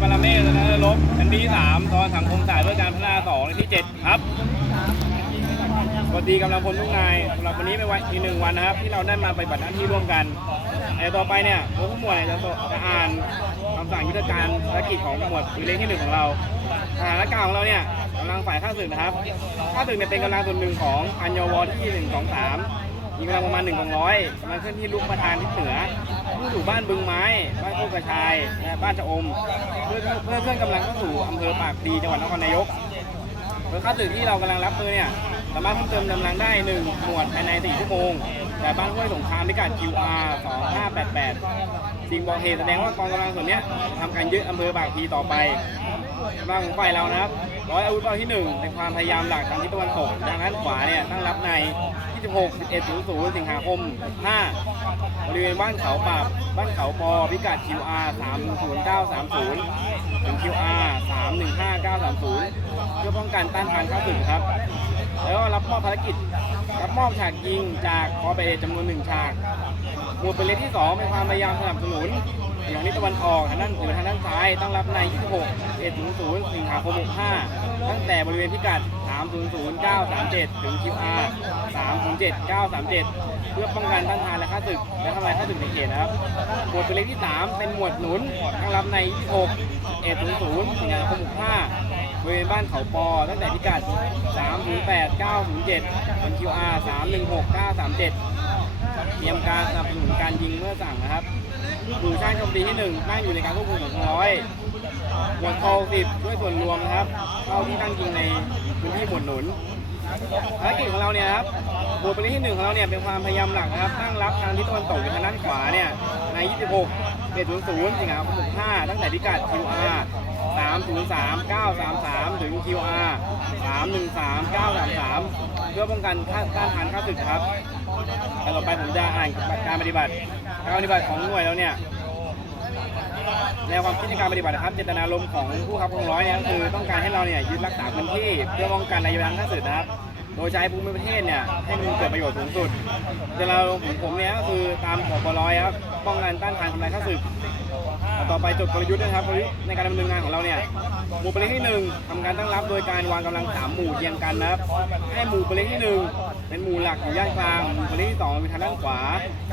ปรเมศนะลบชั้นที่สามตอนสังคมศาสตร์เพื่อการพัฒนาสองที่เจ็ดครับสวัสดีกำลังพลทุกนายสำหรับวันนี้เป็นวันอีกหนึ่งวันนะครับ ที่เราได้มาปฏิบัติหน้าที่ร่วมกันในต่อไปเนี่ยผู้หมวดจะจะอ่านคำสั่งยุทธการภารกิจของหมวดปืนเล็กที่หนึ่งของเราสถานการณ์ของเราเนี่ยกำลังฝ่ายข้าศึกนะครับข้าศึกเนี่ยเป็นกำลังส่วนหนึ่งของอันยวที่หนึ่งสองสามมีกำลังประมาณหนึ่งกองร้อยกำลังเคลื่อนที่ลุกมาทางทิศเหนือ สู่บ้านบึงไม้ บ้านโคกกระชายและบ้านชะอม เพื่อเพื่อเคลื่อนกำลังเข้าสู่อำเภอปากพลีจังหวัดนครนายกโดยค่าตึกที่เรากำลังรับมือเนี่ยสามารถเพิ่มเติมกำลังได้หนึ่งหมวดภายใน4ชั่วโมง แต่บ้านห้วยสงครามพิกัด QR 2588 สิ่งบอกเหตุแสดงว่ากองกำลังส่วนนี้ทำการยึดอำเภอปากพลีต่อไปกำลังของฝ่ายเรานะครับร้อยอาวุธเป้าที่1เป็นความพยายามหลักทางทิศตะวันตกทางด้านขวาเนี่ยตั้งรับใน 26 11 00 สิงหาคม 5 บริเวณบ้านเขาปราบบ้านเขาปอพิกัด QR 30930ถึง QR 315930 เพื่อป้องกันต้านทานเข้าศึกครับ แล้วก็รับมอบภารกิจ รับมอบฉากยิงจากคอเปเอจำนวนหนึ่งฉาก หมวดเป็นเลขที่ 2 เป็นความพยายามสนับสนุนอย่างนี้ตะวันออกทางด้านหรือทางด้านซ้ายต้องรับใน 26 1 0 0 สิงหาคม65ตั้งแต่บริเวณพิกัด 300937 ถึง QR 307937 เพื่อป้องกันต้านทานและฆ่าศึก และทำลายฆ่าศึกในเขตนะครับ หมวดเป็นเลขที่ 3 เป็นหมวดหนุนต้องรับใน26 100สิงหาคม65บริเวณบ้านเขาปอ ตั้งแต่พิกัด 308907 ถึง QR 306937 เตรียมการสนับสนุนการยิงเมื่อสั่งนะครับ หมู่ช่างโจมตีที่หนึ่งตั้งอยู่ในการควบคุมของร้อยหมวดโทสิบด้วยส่วนรวมนะครับเข้าที่ตั้งยิงในพื้นที่หมวดหนุนภารกิจของเราเนี่ยครับหมวดเป็นที่หนึ่งของเราเนี่ยเป็นความพยายามหลักนะครับตั้งรับทางทิศตะวันตกทางด้านขวาเนี่ยใน 26เดือน00สิงหาคม65ตั้งแต่พิกัด QR 303933 ถึง QR 313933 เพื่อป้องกันต้านทานข้าศึกครับต่อไปผมจะอ่านการปฏิบัติ การปฏิบัติของหน่วยแล้วเนี่ยแนวความคิดในการปฏิบัตินะครับ เจตนารมณ์ของผู้ขับกองร้อยเนี่ยก็คือต้องการให้เราเนี่ยยึดรักษาพื้นที่ เพื่อป้องกันระยะทางข้าศึกนะครับ โดยใช้ภูมิประเทศเนี่ยให้มันเกิดประโยชน์สูงสุด เจตนารมณ์ของผมเนี่ยก็คือตามขอบร้อยครับ ป้องกันต้านทานทำลายข้าศึกต่อไปจดกลยุทธ์นะครับกลยุทธ์ในการดำเนินงานของเราเนี่ยหมู่ปเลขที่หนึ่งทำการตั้งรับโดยการวางกำลังสามหมู่เรียงกันนะครับให้หมู่ปเลขที่หนึ่ง เป็นหมู่หลักอยู่ย่านกลางหมู่ปเลขที่สองเป็นทางด้านขวา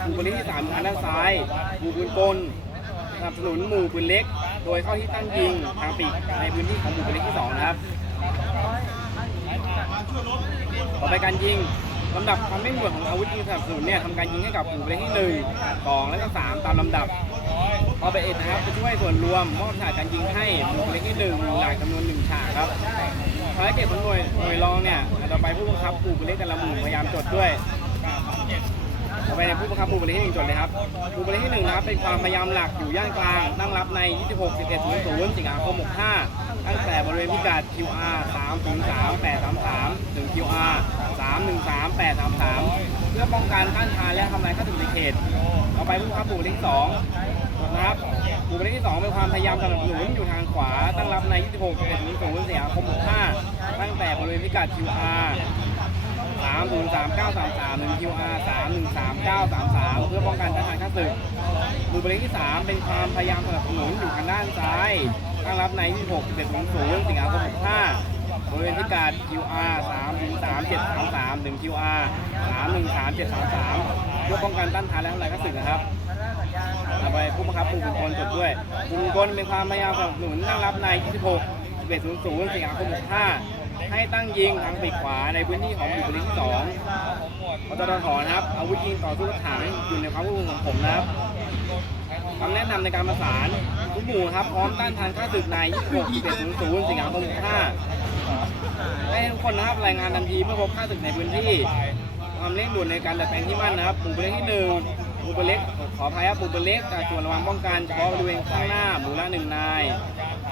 หมู่ปเลขที่สามเป็นทางด้านซ้ายหมู่ปืนกลสนับสนุนหมู่ปืนเล็ก โดยเข้าที่ตั้งยิงทางปีกในพื้นที่ของหมู่ปเลขที่สองนะครับต่อไปการยิงลำดับความเร่งด่วนของอาวุธยิงสนับสนุนเนี่ยทำการยิงให้กับหมู่เลขที่หนึ่งสองและก็สามตามลำดับพอไปเอ็ดนะครับจะช่วยส่วนรวมมอบฉากการยิงให้หมู่เลขที่หนึ่งหมู่หลักจำนวนหนึ่งฉากครับ ภารกิจของหน่วยหน่วยรองเนี่ยต่อไปผู้บังคับหมู่เลขแต่ละหมู่พยายามจดด้วยต่อไปในผู้บังคับหมู่หมายเลขที่หนึ่งจดเลยครับหมู่หมายเลขที่หนึ่งนะครับเป็นความพยายามหลักอยู่ย่านกลางตั้งรับใน 26 11 00สิงหาคม65 ตั้งแต่บริเวณพิกัด QR 303833ถึง QR 313833 เพื่อป้องกันต้านทานและทำลายข้าศึกในเขตต่อไปผู้บังคับหมู่หมายเลขที่สองนะครับ หมู่หมายเลขที่สองเป็นความพยายามสนับสนุนอยู่ทางขวาตั้งรับใน 26 11 00สิงหาคม65ตั้งแต่บริเวณพิกัด QR สามศูนย์สามเก้าสามสามหนึ่ง QR สามหนึ่งสามเก้าสามสามเพื่อป้องกันต้านทานข้าศึกหมู่บริเวณที่สามเป็นความพยายามสนับสนุนอยู่ทางด้านซ้าย ตั้งรับในที่หกเจ็ดศูนย์ศูนย์สิงหาคมหกห้าบริเวณพิกัด QR สามศูนย์สามเจ็ดสามสามถึง QR สามหนึ่งสามเจ็ดสามสามเพื่อป้องกันต้านทานและทำลายข้าศึกนะครับาไปผู้บังคับผู้ขุนพลจดด้วยบูรุนพลเป็นความพยายามสนับสนุนนั่งรับนาย26 1100สิงหาคม65ให้ตั้งยิงทางปีกขวาในพื้นที่ของบุรีที่ส2ปตทนะครับ อาวุธยิงต่อสู้รถังอยู่ในความควบคุมของผมนะครับคำแนะนำในการประสานทุกหมู่ครับพร้อมต้านทานค่าศึกใน26 1100สิงหาคม65ให้ทุกคนนะครับรายงานทันทีเมื่อพบค่าศึกในพื้นที่ความเร่งด่วนในการจัดแปลงที่มั่นนะครับหมู่บุรีที่หนึ่ง ปูเบเล็กขอพายาปูเบเล็กส่วนระวังป้องกันเฉพาะบริเวณข้างหน้าหมู่ละหนึ่งนาย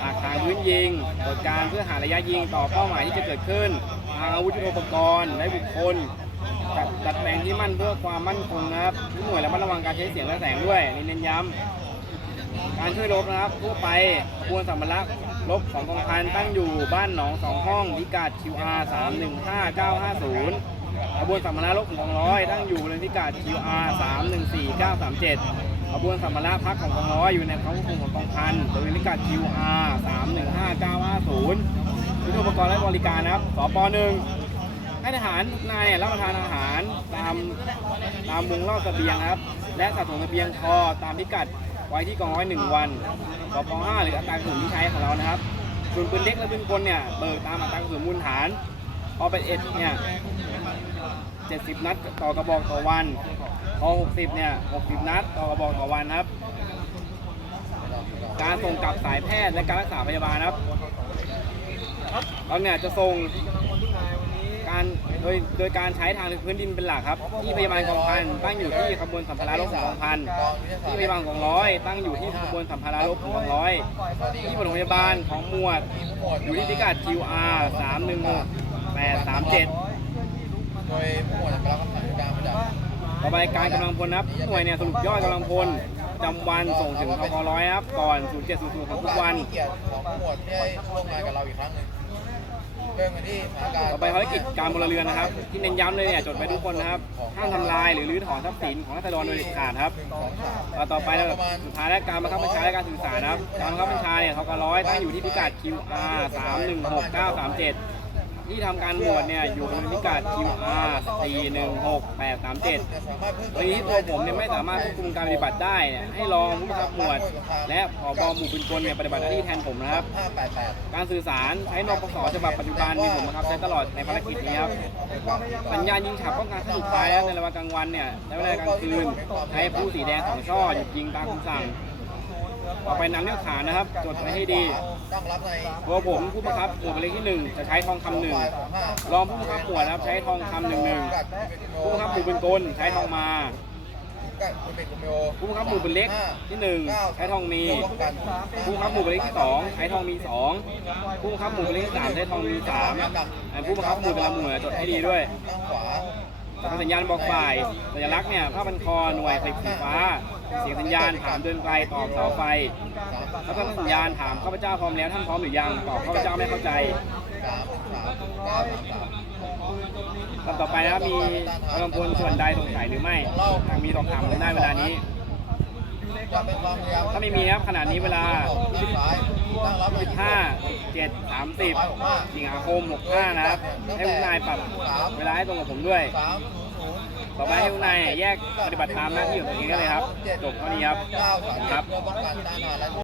หากทางพื้นยิงกดการเพื่อหาระยะยิงต่อเป้าหมายที่จะเกิดขึ้น ทางอาวุธยุทโธปกรณ์และบุคคลจัดจัดแบ่งที่มั่นเพื่อความมั่นคงนะครับทุกหน่วยระมัดระวังการใช้เสียงและแสงด้วยนี่เน้นย้ำการช่วยรบนะครับทั่วไปควรสัมภาระลบของกองพันตั้งอยู่บ้านหนองสองห้องพิกัด QR 3 1 5 9 5 0 ขบวนสัมภาระรบของกองร้อยตั้งอยู่บริเวณพิกัด QR 314937ขขบวนสัมภาระพักของกองร้อยอยู่ในความควบคุมของกองพันโดยพิกัด QR 315950ยุทธปกรณ์และบริการนะครับสปหนึ่งให้ทหารทุกนายรับประทานอาหารตามตามมุงรอบเสบียงครับ และสะสมเสบียงพอตามพิกัดไว้ที่กองร้อยหนึ่งวันสปห้าหรืออัตรากระสุนที่ใช้ของเรานะครับส่วนปืนเล็กและปืนกลเนี่ยเบิกตามอัตรากระสุนมูลฐานพอเปเอ็ดเนี่ย 70 นัดต่อกระบอกต่อวันพอ60 เนี่ย 60 นัดต่อกระบอกต่อวันครับ การส่งกลับสายแพทย์และการรักษาพยาบาลครับเราเนี่ยจะส่งการโดยโดยการใช้ทางพื้นดินเป็นหลักครับ ที่พยาบาลกองพันตั้งอยู่ที่ขบวนสัมภาระรบของกองพันที่พยาบาลของร้อยตั้งอยู่ที่ขบวนสัมภาระรบของกองร้อย ที่ปฐมพยาบาลของหมวด อยู่ที่พิกัด QR 316 837 โดยผู้หมวดจะรับคำสั่งการมาจากต่อไปการกำลังพลนะครับหน่วยเนี่ยสรุปยอดกำลังพลจำวันส่งถึงทกร้อยครับ ก่อน0700ของทุกวันเกียรติของผู้หมวดที่ได้ร่วมงานกับเราอีกครั้งหนึ่งเริ่มกันที่สถานการณ์ต่อไปภารกิจการบนเรือนนะครับ ที่เน้นย้ำเลยเนี่ยจดไปทุกคนนะครับห้ามทำลายหรือรื้อถอนทรัพย์สินของรัษฎรโดยเด็ดขาดครับหนึ่องสามแล้วสุดท้ายและการบังคับบัญชาและการสื่อสารครับการบังคับบัญชาเนี่ยทกร้อยตั้งอยู่ที่พิกัด QR 316937 ที่ทำการหมวดเนี่ยอยู่บนพิกัด QR 416837จะสามเพิ่มวันนี้ตัวผมเนี่ยไม่สามารถควบคุมการปฏิบัติได้เนี่ยให้รองผู้บังคับหมวด และผบหมู่ปืนกลเนี่ยปฏิบัติหน้าที่แทนผมนะครับ การสื่อสารใช้นปสฉบับปัจจุบันมีผมนะครับใช้ตลอดในภารกิจนี้ครับสัญญาณยิงฉับป้องกันขั้นสุดท้ายแล้วในเวลากลางวันเนี่ยและเวลากลางคืนใช้ผู้สีแดงสองช่อหยุดยิงตามคำสั่ง ต่อไปนำเนื้อขานะครับจดไว้ให้ดีตั้งรับในตัวผมผู้บังคับหมวดเลขที่หนึ่งจะใช้ทองคำหนึ่งฝ่ายของห้ารองผู้บังคับหมวดนะครับใช้ทองคำหนึ่งหนึ่งผู้บังคับหมู่ปืนกลใช้ทองมาผู้บังคับหมู่ปืนเล็กที่หนึ่งใช้ทองมีผู้บังคับหมู่หมายเลขที่สองใช้ทองมีสองผู้บังคับหมู่หมายเลขที่สามใช้ทองมีสามผู้บังคับหมู่แต่ละหมู่จดให้ดีด้วยสัญญาณบอกฝ่ายสัญลักษณ์เนี่ยผ้าพันคอหน่วยไฟสีฟ้า เสียงสัญญาณถามเดินไกลตอบเสาไฟแล้วก็สัญญาณถามข้าพเจ้าพร้อมแล้วท่านพร้อมหรือยังตอบข้าพเจ้าไม่เข้าใจลำต่อไปนะครับมีกำลังพลส่วนใดสงสัยหรือไม่หากมีสอบถามกันได้เวลานี้ ถ้าไม่มีนะครับขณะนี้เวลา 15 7 30 สิงหาคม 65 นะครับ ให้คุณนายปรับเวลาให้ตรงกับผมด้วย ต่อไปให้คุณนายแยกปฏิบัติตามหน้าที่ของตัวเองกันเลยครับจบเท่านี้ครับครับ